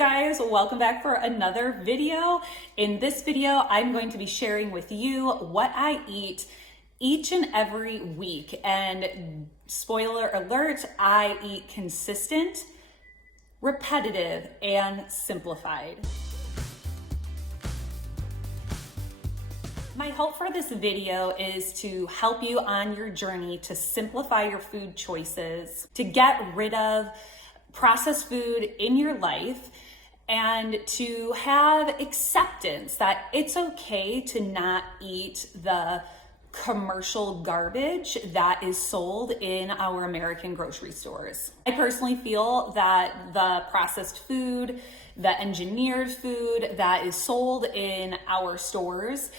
guys, welcome back for another video. In this video, I'm going to be sharing with you what I eat each and every week. And spoiler alert, I eat consistent, repetitive, and simplified. My hope for this video is to help you on your journey to simplify your food choices, to get rid of processed food in your life, and to have acceptance that it's okay to not eat the commercial garbage that is sold in our American grocery stores. I personally feel that the processed food, the engineered food that is sold in our stores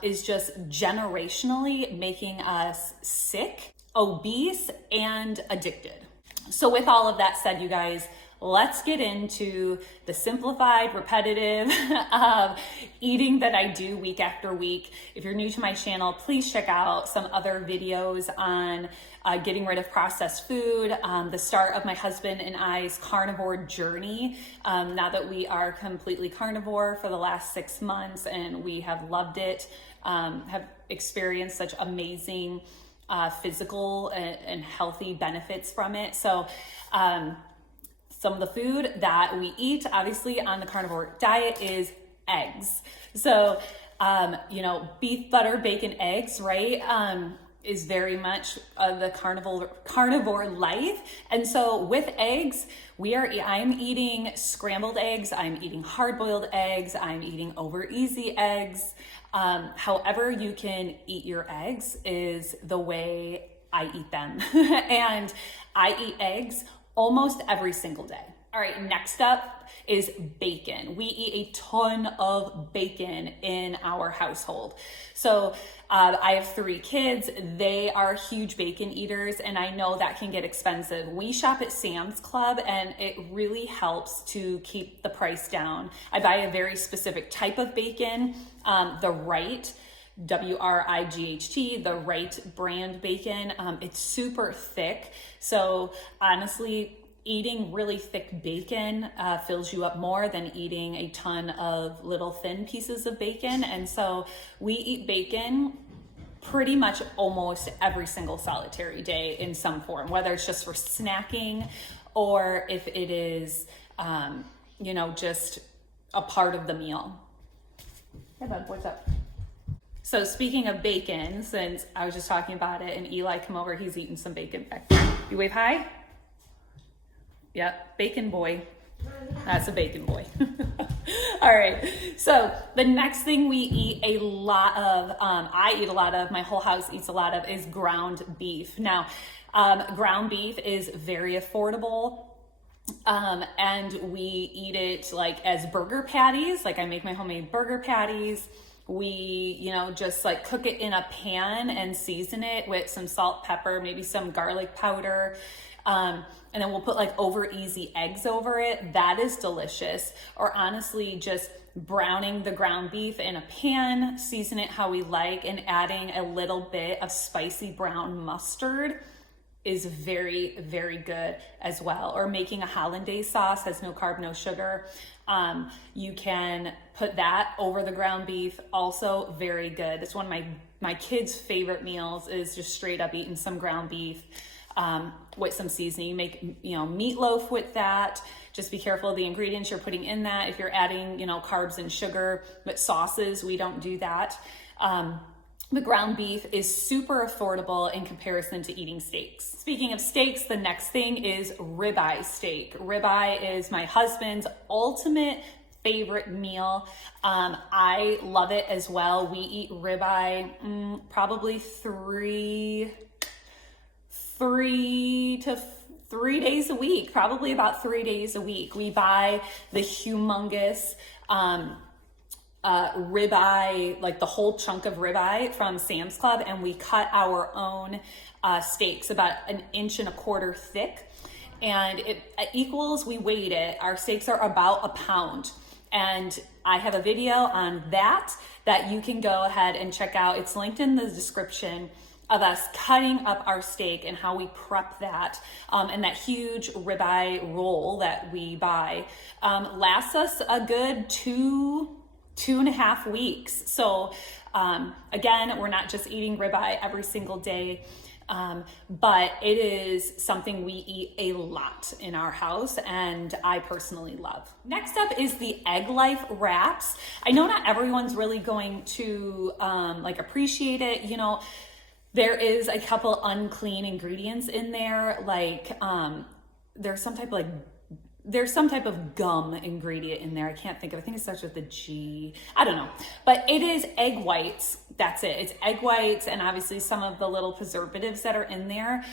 is just generationally making us sick, obese, and addicted. So with all of that said, you guys, let's get into the simplified, repetitive eating that I do week after week. If you're new to my channel, please check out some other videos on getting rid of processed food, the start of my husband and I's carnivore journey. Now that we are completely carnivore for the last 6 months and we have loved it, have experienced such amazing physical and healthy benefits from it. So some of the food that we eat, obviously, on the carnivore diet is eggs. So, beef, butter, bacon, eggs, right, is very much the carnivore life. And so with eggs, I'm eating scrambled eggs, I'm eating hard-boiled eggs, I'm eating over easy eggs. However you can eat your eggs is the way I eat them. And I eat eggs almost every single day. All right, next up is bacon. We eat a ton of bacon in our household. So I have 3 kids. They are huge bacon eaters, and I know that can get expensive. We shop at Sam's Club, and it really helps to keep the price down. I buy a very specific type of bacon, the Right, WRIGHT, the Right brand bacon. It's super thick. So honestly, eating really thick bacon fills you up more than eating a ton of little thin pieces of bacon. And so we eat bacon pretty much almost every single solitary day in some form, whether it's just for snacking or if it is, just a part of the meal. Hey bud, what's up? So speaking of bacon, since I was just talking about it and Eli come over, he's eating some bacon back there. You wave hi? Yep, bacon boy. That's a bacon boy. All right, so the next thing we eat a lot of, I eat a lot of, my whole house eats a lot of, is ground beef. Now, ground beef is very affordable. And we eat it like as burger patties. Like I make my homemade burger patties. We, just like cook it in a pan and season it with some salt, pepper, maybe some garlic powder. And then we'll put like over easy eggs over it. That is delicious. Or honestly, just browning the ground beef in a pan, season it how we like, and adding a little bit of spicy brown mustard is very, very good as well. Or making a hollandaise sauce, has no carb, no sugar. You can put that over the ground beef, also very good. It's one of my kids' favorite meals, is just straight up eating some ground beef with some seasoning. You make, meatloaf with that. Just be careful of the ingredients you're putting in that. If you're adding, carbs and sugar, but sauces, we don't do that. The ground beef is super affordable in comparison to eating steaks. Speaking of steaks, the next thing is ribeye steak. Ribeye is my husband's ultimate favorite meal. I love it as well. We eat ribeye probably three to 3 days a week, probably about 3 days a week. We buy the humongous ribeye, like the whole chunk of ribeye from Sam's Club, and we cut our own steaks about 1.25 inches thick, and it equals, we weighed it, our steaks are about a pound. And I have a video on that you can go ahead and check out. It's linked in the description. of us cutting up our steak and how we prep that, and that huge ribeye roll that we buy lasts us a good 2.5 weeks. So again, we're not just eating ribeye every single day, but it is something we eat a lot in our house and I personally love. Next up is the Egglife Wraps. I know not everyone's really going to like appreciate it. You know, there is a couple unclean ingredients in there, like there's some type of gum ingredient in there. I can't think of it. I think it starts with the G. I don't know. But it is egg whites. That's it. It's egg whites and obviously some of the little preservatives that are in there.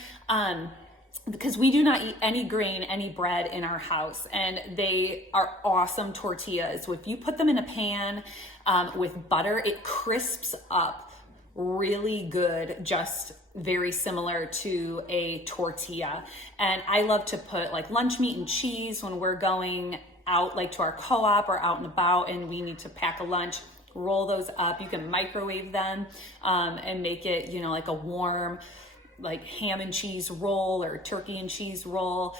Because we do not eat any grain, any bread in our house. And they are awesome tortillas. So if you put them in a pan with butter, it crisps up really good, just very similar to a tortilla. And I love to put like lunch meat and cheese when we're going out like to our co-op or out and about and we need to pack a lunch, roll those up. You can microwave them and make it, you know, like a warm like ham and cheese roll or turkey and cheese roll.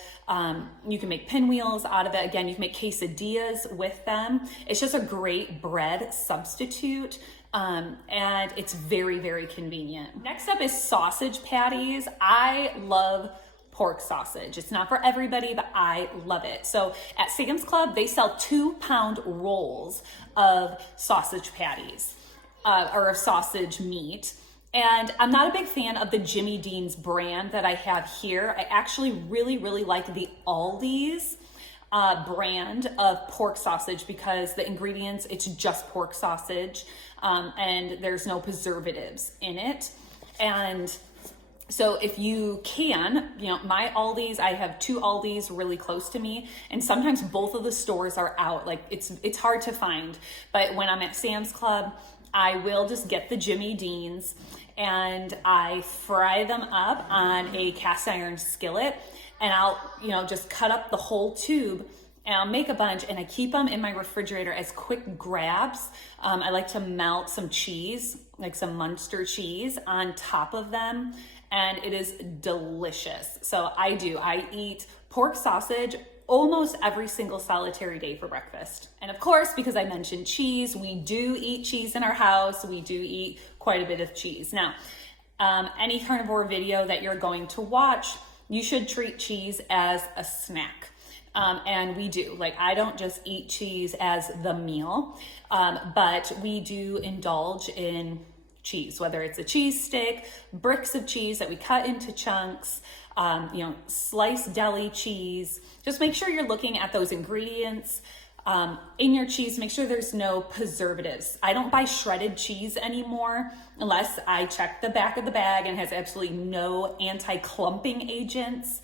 You can make pinwheels out of it. Again, you can make quesadillas with them. It's just a great bread substitute. And it's very, very convenient. Next up is sausage patties. I love pork sausage. It's not for everybody, but I love it. So at Sam's Club, they sell 2-pound rolls of sausage patties, or of sausage meat. And I'm not a big fan of the Jimmy Dean's brand that I have here. I actually really, really like the Aldi's brand of pork sausage because the ingredients, it's just pork sausage, and there's no preservatives in it. And so if you can, you know, my Aldi's, I have 2 Aldi's really close to me, and sometimes both of the stores are out. Like it's hard to find, but when I'm at Sam's Club, I will just get the Jimmy Dean's and I fry them up on a cast iron skillet, and I'll, you know, just cut up the whole tube and I'll make a bunch and I keep them in my refrigerator as quick grabs. I like to melt some cheese, like some Munster cheese on top of them, and it is delicious. So I eat pork sausage almost every single solitary day for breakfast. And of course, because I mentioned cheese, we do eat cheese in our house. We do eat quite a bit of cheese. Now, any carnivore video that you're going to watch, you should treat cheese as a snack. And we do. Like, I don't just eat cheese as the meal, but we do indulge in cheese, whether it's a cheese stick, bricks of cheese that we cut into chunks, you know, sliced deli cheese. Just make sure you're looking at those ingredients in your cheese. Make sure there's no preservatives. I don't buy shredded cheese anymore unless I check the back of the bag and it has absolutely no anti-clumping agents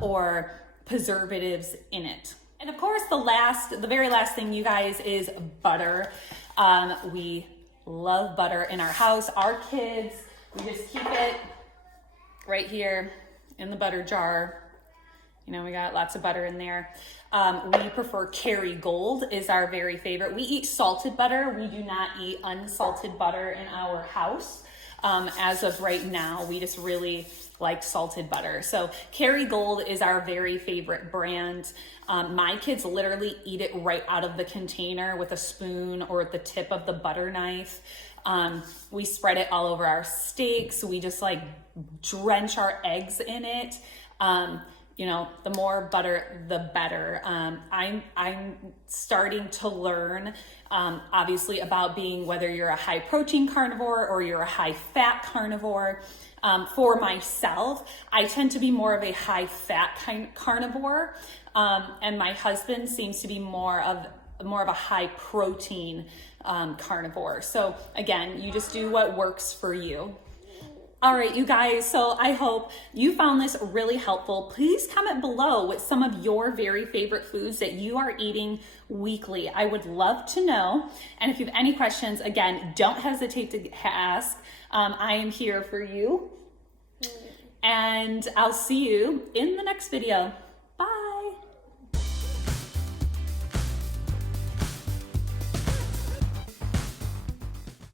or preservatives in it. And of course, the very last thing, you guys, is butter. We love butter in our house. Our kids, we just keep it right here in the butter jar. You know, we got lots of butter in there. We prefer Kerrygold is our very favorite. We eat salted butter. We do not eat unsalted butter in our house. As of right now, we just really like salted butter. So Kerrygold is our very favorite brand. My kids literally eat it right out of the container with a spoon or the tip of the butter knife. We spread it all over our steaks. We just like drench our eggs in it. You know, the more butter, the better. I'm starting to learn, obviously, about being, whether you're a high protein carnivore or you're a high fat carnivore. For myself, I tend to be more of a high fat carnivore, and my husband seems to be more of a high protein carnivore. So again, you just do what works for you. All right, you guys, so I hope you found this really helpful. Please comment below with some of your very favorite foods that you are eating weekly. I would love to know. And if you have any questions, again, don't hesitate to ask. I am here for you. And I'll see you in the next video.